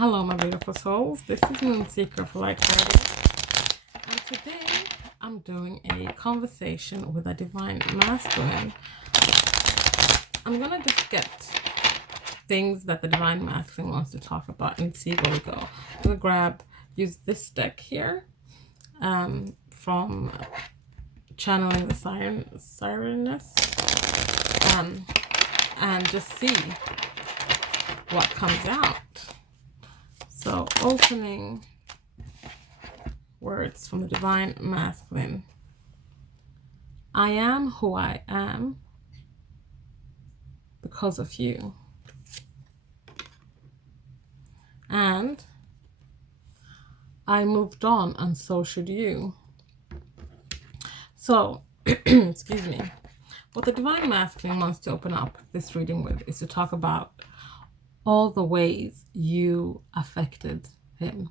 Hello, my beautiful souls. This is Moonseeker for Light Guardian, and today I'm doing a conversation with a divine masculine. I'm gonna just get things that the divine masculine wants to talk about and see where we go. I'm gonna use this deck here from Channeling the Sireness, and just see what comes out. So, opening words from the divine masculine. I am who I am because of you. And I moved on, and so should you. So, excuse me. What the divine masculine wants to open up this reading with is to talk about all the ways you affected him.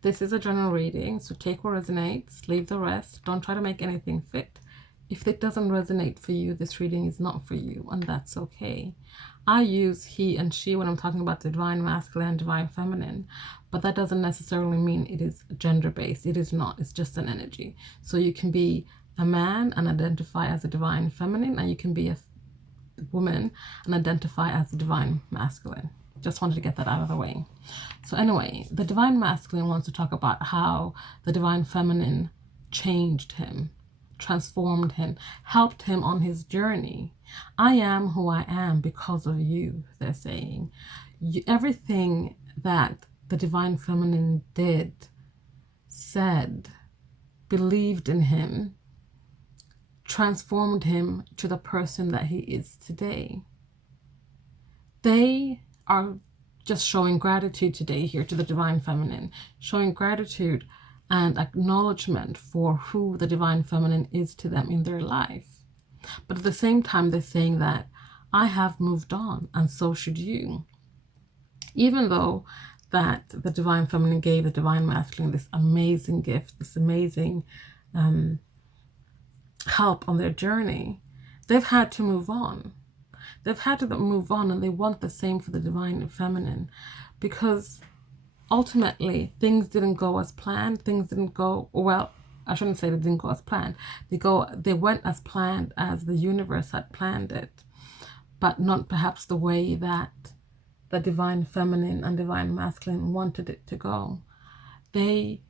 This is a general reading, so take what resonates, leave the rest. Don't try to make anything fit. If it doesn't resonate for you, this reading is not for you, and that's okay. I use he and she when I'm talking about the divine masculine and divine feminine, but that doesn't necessarily mean it is gender-based. It is not. It's just an energy. So you can be a man and identify as a divine feminine, and you can be a woman and identify as the divine masculine. Just wanted to get that out of the way. So anyway, the divine masculine wants to talk about how the divine feminine changed him, transformed him, helped him on his journey. I am who I am because of you, they're saying. Everything that the divine feminine did, said, believed in him, transformed him to the person that he is today. They are just showing gratitude today here to the divine feminine, showing gratitude and acknowledgement for who the divine feminine is to them in their life. But at the same time, they're saying that I have moved on, and so should you. Even though that the divine feminine gave the divine masculine this amazing gift, this amazing help on their journey, they've had to move on. They've had to move on, and they want the same for the divine feminine, because ultimately things didn't go as planned. Things didn't go well. I shouldn't say they didn't go as planned. They went as planned as the universe had planned it, but not perhaps the way that the divine feminine and divine masculine wanted it to go. They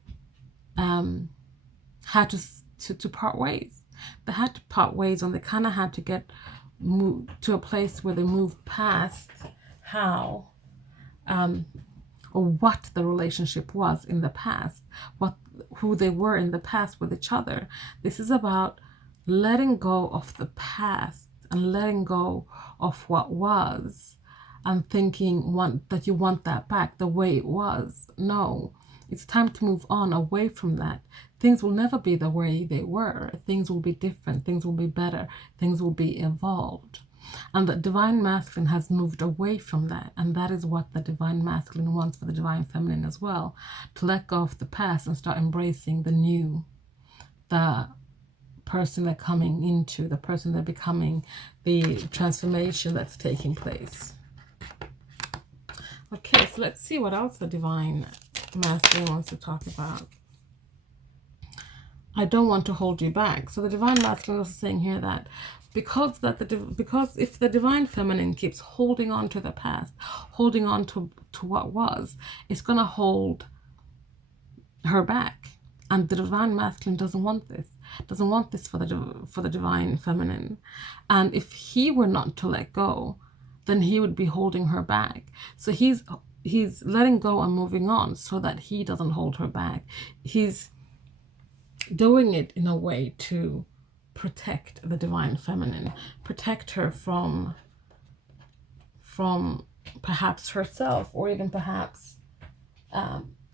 had to part ways. They had to part ways, and they kind of had to get moved to a place where they moved past how or what the relationship was in the past, who they were in the past with each other. This is about letting go of the past and letting go of what was, and thinking that you want that back the way it was. No, it's time to move on away from that. Things will never be the way they were. Things will be different. Things will be better. Things will be evolved. And the divine masculine has moved away from that. And that is what the divine masculine wants for the divine feminine as well. To let go of the past and start embracing the new. The person they're coming into, the person they're becoming, the transformation that's taking place. Okay, so let's see what else the divine masculine wants to talk about. I don't want to hold you back. So the divine masculine is saying here that because if the divine feminine keeps holding on to the past, holding on to what was, it's going to hold her back. And the divine masculine doesn't want this. Doesn't want this for the divine feminine. And if he were not to let go, then he would be holding her back. So he's letting go and moving on so that he doesn't hold her back. He's doing it in a way to protect the divine feminine, protect her from perhaps herself, or even perhaps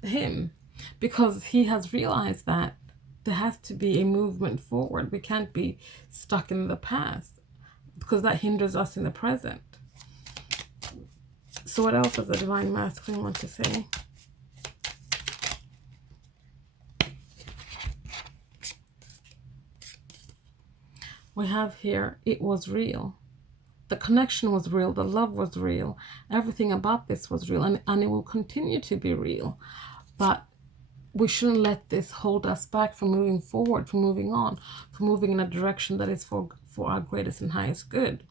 him, because he has realized that there has to be a movement forward. We can't be stuck in the past, because that hinders us in the present. So what else does the divine masculine want to say? We have here, it was real. The connection was real, the love was real, everything about this was real, and it will continue to be real. But we shouldn't let this hold us back from moving forward, from moving on, from moving in a direction that is for our greatest and highest good.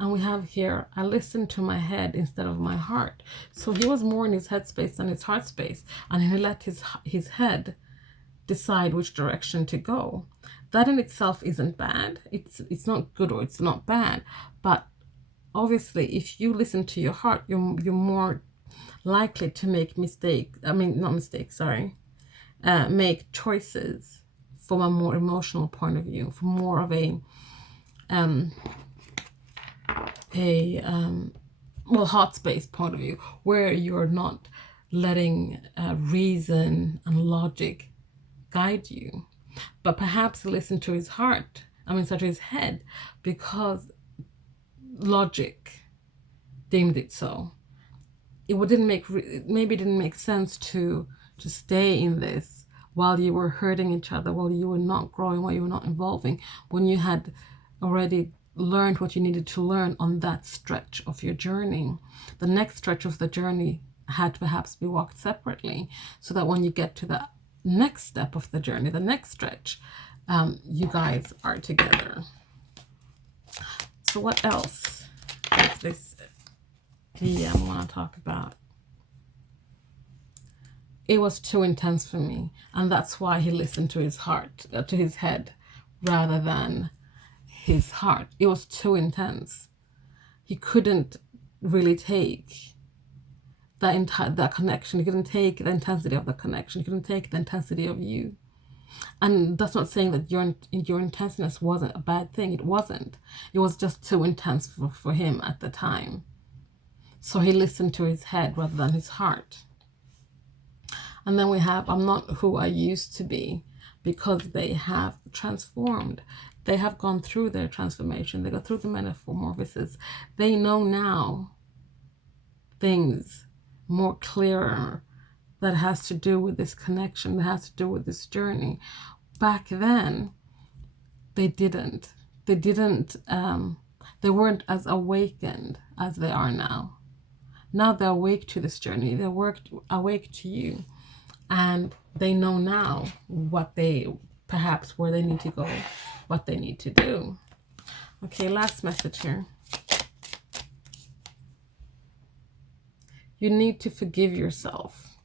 And we have here, I listened to my head instead of my heart. So he was more in his head space than his heart space, and he let his head decide which direction to go. That in itself isn't bad. It's not good or it's not bad. But obviously, if you listen to your heart, you're more likely to make make choices from a more emotional point of view, from more of a heart space point of view, where you're not letting reason and logic guide you, but perhaps listen to his heart, to his head, because logic deemed it so. Maybe it didn't make sense to stay in this while you were hurting each other, while you were not growing, while you were not evolving, when you had already learned what you needed to learn on that stretch of your journey. The next stretch of the journey had to perhaps be walked separately, so that when you get to the next step of the journey, the next stretch, you guys are together. So what else is this DM want to talk about? It was too intense for me, and that's why he listened to his heart, to his head, rather than his heart. It was too intense. He couldn't really take that connection. He couldn't take the intensity of the connection. He couldn't take the intensity of you. And that's not saying that your intenseness wasn't a bad thing. It wasn't. It was just too intense for him at the time. So he listened to his head rather than his heart. And then we have, I'm not who I used to be, because they have transformed. They have gone through their transformation. They go through the metamorphosis. They know now things more clearer that has to do with this connection, that has to do with this journey. Back then, they didn't. They weren't as awakened as they are now. Now they're awake to this journey. They're awake to you. And they know now where they need to go, what they need to do. Okay, last message here. You need to forgive yourself.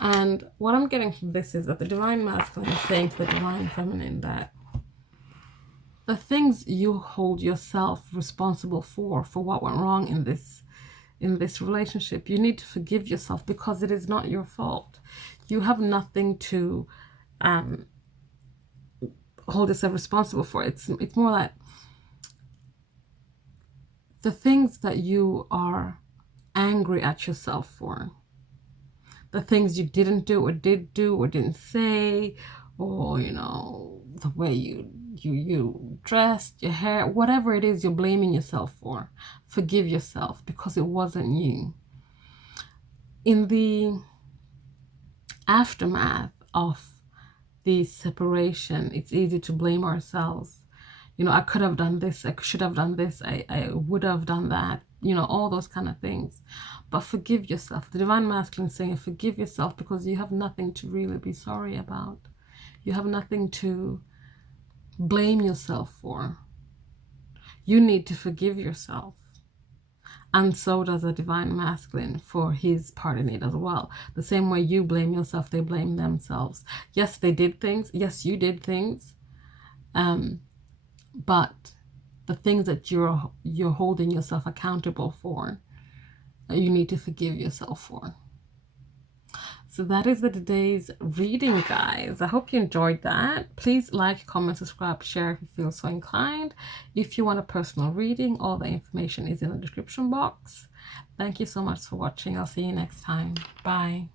And what I'm getting from this is that the Divine Masculine is saying to the Divine Feminine that the things you hold yourself responsible for what went wrong in this relationship, you need to forgive yourself, because it is not your fault. You have nothing to hold yourself responsible for. It's more like the things that you are angry at yourself for, the things you didn't do or did do or didn't say, or the way you dressed, your hair, whatever it is you're blaming yourself for. Forgive yourself, because it wasn't you. In the aftermath of the separation, it's easy to blame ourselves. I could have done this, I should have done this, I would have done that, all those kind of things. But forgive yourself. The Divine Masculine is saying forgive yourself, because you have nothing to really be sorry about. You have nothing to blame yourself for. You need to forgive yourself. And so does the Divine Masculine for his part in it as well. The same way you blame yourself, they blame themselves. Yes, they did things. Yes, you did things. But the things that you're holding yourself accountable for, you need to forgive yourself for. So that is the today's reading, guys. I hope you enjoyed that. Please like, comment, subscribe, share if you feel so inclined. If you want a personal reading, all the information is in the description box. Thank you so much for watching. I'll see you next time. Bye.